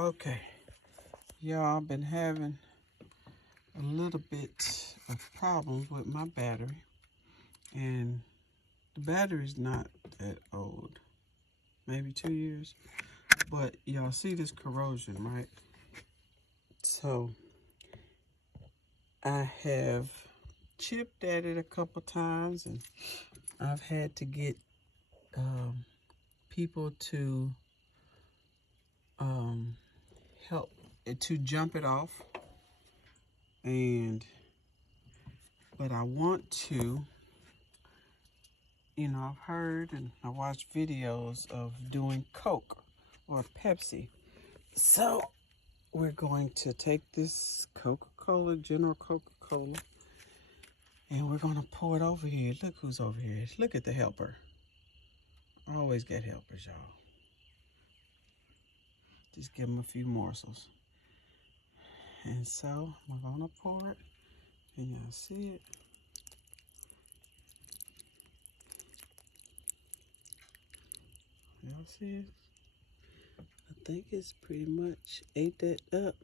Okay, y'all, I've been having a little bit of problems with my battery, and the battery's not that old, maybe 2 years, but y'all see this corrosion, right? So I have chipped at it a couple times, and I've had to get people to help to jump it off, but I want to, I've heard and I watched videos of doing Coke or Pepsi. So we're going to take this Coca-Cola, General Coca-Cola, and we're going to pour it over here. Look who's over here. Look at the helper. I always get helpers, y'all. Just give them a few morsels. And so we're going to pour it. Can y'all see it? Y'all see it? I think it's pretty much ate that up.